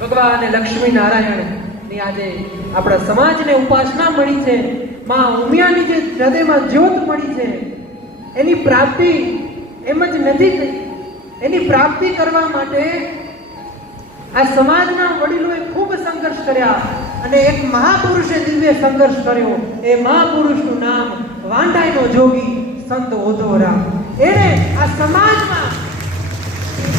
ભગવાન લક્ષ્મી નારાયણની આજે આપણા સમાજને ઉપાસના મળી છે, માં ઉમિયાની જે હૃદયમાં જ્યોત મળી છે, એની પ્રાપ્તિ એમ જ નથી થઈ. એની પ્રાપ્તિ કરવા માટે આ સમાજના વડીલોએ ખૂબ સંઘર્ષ કર્યા અને એક મહાપુરુષે દિવ્ય સંઘર્ષ કર્યો. એ મહાપુરુષનું નામ વાંઢાઈનો જોગી સંત ઓધવરામ. એણે આ સમાજમાં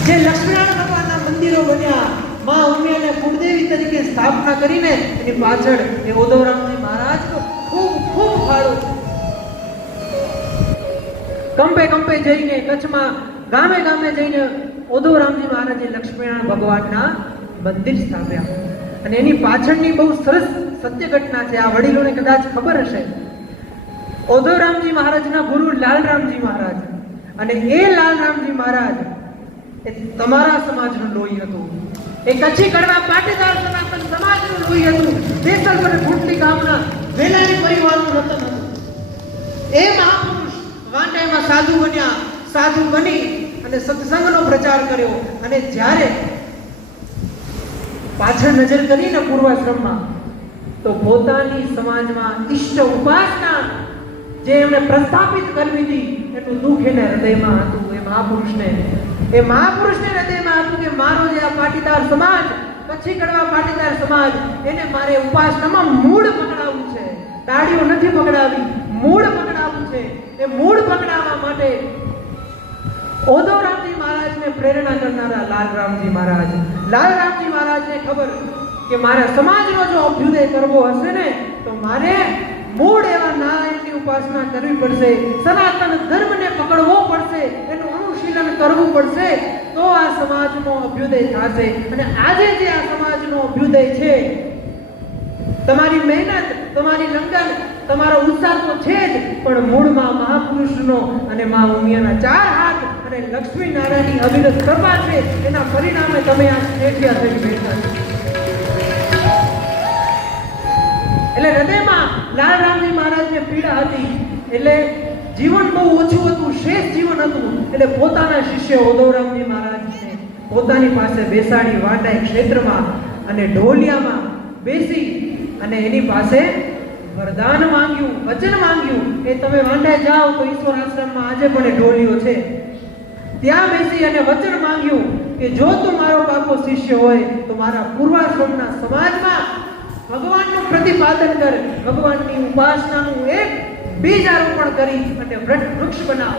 જે લક્ષ્મીનારાયણ ભગવાનના મંદિરો બન્યા, માં ઉમિયાને કુળદેવી તરીકે સ્થાપના કરીને એની પાછળ એ ઓધવરામજી મહારાજ ખૂબ ખૂબ ફાળો. કંપે કંપે જઈને કચ્છમાં ગામે ગામે જઈને ઓધવરામજી મહારાજે લક્ષ્મીનારાયણ ભગવાનના મંદિર સ્થાપ્યા. અને એની પાછળની બહુ સરસ સત્ય ઘટના છે, આ વડીલોને કદાચ ખબર હશે. ઓધવરામજી મહારાજના ગુરુ લાલરામજી મહારાજ, અને એ લાલરામજી મહારાજ એ તમારા સમાજનું લોહી હતું. એ કચ્છી કડવા પાટીદાર સનાતન સમાજનું લોહી હતું. દેસલપર ફૂટલી ગામના વેલાણી પરિવારનું રતન હતું. એ મહાપુરુષ વાંઢાઈમાં સાધુ બન્યા. સાધુ બની અને સત્સંગનો પ્રચાર કર્યો. અને જ્યારે પાછળ નજર કરીને પૂર્વાશ્રમમાં, તો પોતાની સમાજમાં ઈષ્ટ ઉપાસના જે એમણે પ્રસ્થાપિત કરવી હતી, એટલું દુઃખ એને હૃદયમાં હતું. એ મહાપુરુષને હૃદયમાં હતું કે મારો જે આ પાટીદાર સમાજ, કચ્છી કડવા પાટીદાર સમાજ, એને મારે ઉપાસનામાં મૂળ પકડાવવું છે. તાળીઓ નથી પકડાવી, મૂળ પકડાવવું છે. એ મૂળ પકડાવવા માટે ઓધવરામજી મહારાજને પ્રેરણા કરનારા લાલરામજી મહારાજને ખબર કે મારા સમાજનો જો અભ્યુદય કરવો હશે ને, તો મારે મૂળ એવા નારાયણની ઉપાસના કરવી પડશે, સનાતન ધર્મને પકડવો પડશે, એનું અનુશીલન કરવું પડશે, તો આ સમાજનો અભ્યુદય થશે. અને આજે જે આ સમાજનો અભ્યુદય છે, તમારી મહેનત, તમારી લંગન, તમારો ઉત્સાહ તો છે જ, પણ મૂળમાં મહાપુરુષનો અને મા ઉમિયાના 4 હાથ અને લક્ષ્મી નારાયણની અવિરત કૃપા છે. એના પરિણામે તમે આ ઠેઠિયા થઈ બેઠા છો. એટલે હૃદયમાં લાલરામજી મહારાજને પીડા હતી. એટલે જીવન બહુ ઓછું હતું, શ્રેષ્ઠ જીવન હતું. એટલે પોતાના શિષ્ય ઓધવરામજી મહારાજને પોતાની પાસે બેસાડી વાંઢાઈ ક્ષેત્રમાં અને ઢોલિયામાં બેસી અને એની પાસે વરદાન માંગ્યું, વચન માંગ્યું કે તમે વાંઢાઈ જાઓ તો ઈશ્વર આશ્રમમાં આજે પણ એ ઢોલિયો છે, ત્યાં બેસી અને વચન માંગ્યું કે જો તું મારો પાકો શિષ્ય હોય તો મારા પૂર્વાશ્રમના સમાજમાં ભગવાનનું પ્રતિપાદન કર, ભગવાનની ઉપાસનાનું એક બીજારોપણ કરી અને વૃક્ષ બનાવ.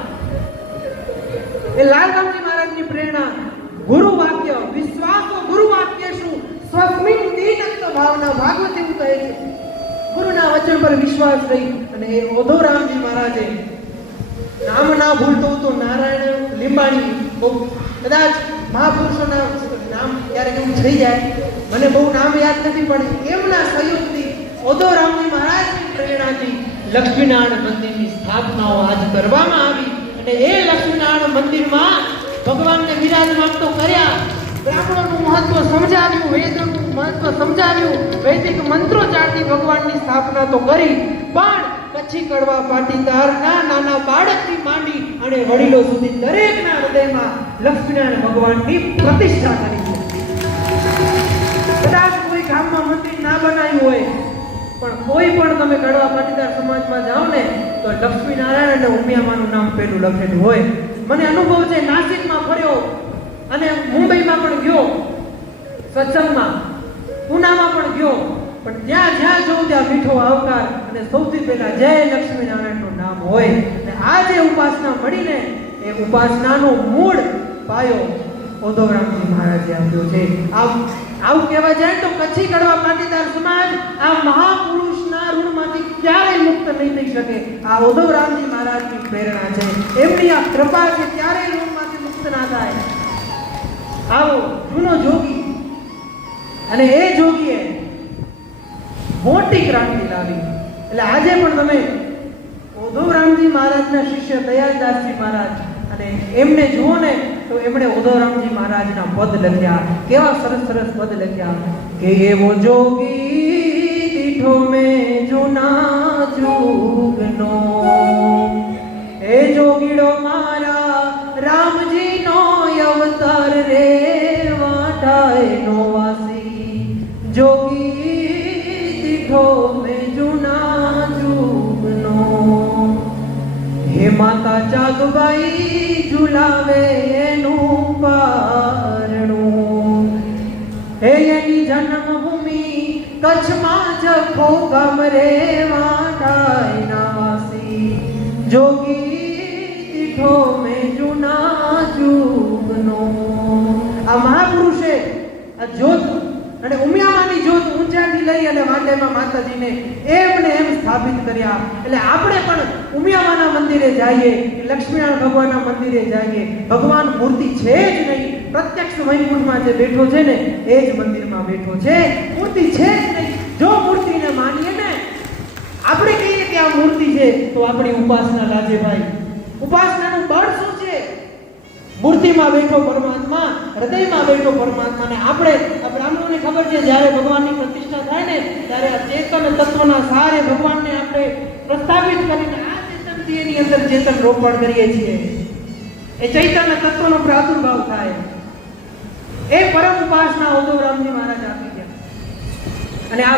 એ લાલરામજી મહારાજની પ્રેરણા. ગુરુ વાક્ય વિશ્વાસો ગુરુ વાક્ય શું સ્વસ્મિન દીનત્વ ભાવના, ભાગવત એવું કહે છે. ગુરુના વચન પર વિશ્વાસ રહી અને એ ઓધવરામજી મહારાજે નામ ના ભૂલતો તો નારાયણ લીંબાણી, બહુ કદાચ મહાપુરુષોના નામ ક્યારેક એવું થઈ જાય, મને બહુ નામ યાદ નથી, પણ એમના સહયોગથી ઓધવરામજી મહારાજની પ્રેરણાથી લક્ષ્મીનારાયણ મંદિરની સ્થાપનાઓ આજ કરવામાં આવી. અને એ લક્ષ્મીનારાયણ મંદિરમાં ભગવાનને વિરાજમાન તો કર્યા, બ્રાહ્મણોનું મહત્વ સમજાવ્યું, વેદનું મહત્વ સમજાવ્યું, વૈદિક મંત્રોચ્ચારથી ભગવાનની સ્થાપના તો કરી, પણ કચ્છી કડવા પાટીદારના નાના બાળકથી માંડી અને વડીલો સુધી દરેકના હૃદયમાં લક્ષ્મીનારાયણ ભગવાનની પ્રતિષ્ઠા કરી છે. કદાચ કોઈ ગામમાં મંદિર ના બનાવ્યું હોય, પણ કોઈ પણ તમે કડવા પાટીદાર સમાજમાં જાઓ ને, તો લક્ષ્મીનારાયણ અને ઉમિયામાનું નામ પેલું લખેલું હોય. મને અનુભવ છે, નાસિકમાં ફર્યો અને મુંબઈમાં પણ ગયો સત્સંગમાં, પૂનામાં પણ ગયો, પણ જ્યાં જ્યાં જોઉં ત્યાં મીઠો આવકાર અને સૌથી પહેલા જય લક્ષ્મીનારાયણનું નામ હોય. અને આ જે ઉપાસના મળીને, એ ઉપાસનાનો મૂળ પાયો ઓધવરામજી મહારાજે આપ્યો છે. આવું કહેવા જાય તો કચ્છી કડવા પાટીદાર સમાજ આ મહાપુરુષના ઋણમાંથી ક્યારેય મુક્ત નહીં થઈ શકે. આ ઓધવરામજી મહારાજની પ્રેરણા છે, એમની આ કૃપા છે, ક્યારેય ઋણમાંથી મુક્ત ના થાય. આવો જૂનો જોગી, અને એ જોગીએ મોટી ક્રાંતિ લાવી. એટલે આજે પણ તમે ઓધવરામજી મહારાજના શિષ્ય દયાળદાસજી મહારાજ અને એમને જુઓ ને, તો એમણે ઓધવરામજી મહારાજના પદ લખ્યા. કેવા સરસ સરસ પદ લખ્યા કે એવો જોગી દીઠો મેં જૂના જુગનો, એ જોગીડો મારા રામજીનો અવતાર રે, વાંઢાઈનો વાસી જોગી દીઠો મેં જૂના જુગનો હે માતા ચાગબાઈ ઝુલાવે એનું પારણું હે એની જન્મભૂમિ કચ્છમાં જખો ગામ રે વાટાઈના વાસી જોગી દીઠો મેં જૂના જુગનો આ મહાપુરુષે આ જ્યોત અને ઉમિયામાની જ્યોત ઊંચાથી લઈ અને વાંટેમાં માતાજીને એમને એમ સ્થાપિત કર્યા. એટલે આપણે પણ ઉમિયામાના મંદિરે જઈએ, લક્ષ્મીનારાયણ ભગવાનના મંદિરે જઈએ, ભગવાન મૂર્તિ છે જ નહીં, પ્રત્યક્ષ વૈકુંઠમાં જે બેઠો છે ને એ જ મંદિરમાં બેઠો છે, મૂર્તિ છે જ નહીં. જો મૂર્તિને માનીએ ને આપણે કહીએ કે આ મૂર્તિ છે તો આપણી ઉપાસના લાજે ભાઈ. ઉપાસનાનું બળ શું છે? મૂર્તિમાં બેઠો પરમાત્મા, હૃદયમાં બેઠો પરમાત્મા. ને આપણે આ બ્રાહ્મણોને ખબર છે જ્યારે ભગવાનની પ્રતિષ્ઠા થાય ને ત્યારે આ ચેતન તત્વના સારે ભગવાનને આપણે પ્રસ્થાપિત કરીને આ ચેતનથી એની અંદર ચેતન રોપણ કરીએ છીએ. એ ચૈતન્ય તત્વનો પ્રાદુર્ભાવ થાય. એ પરમ ઉપાસના ઉદ્ધવ રામજી મહારાજ આપી ગયા. અને આ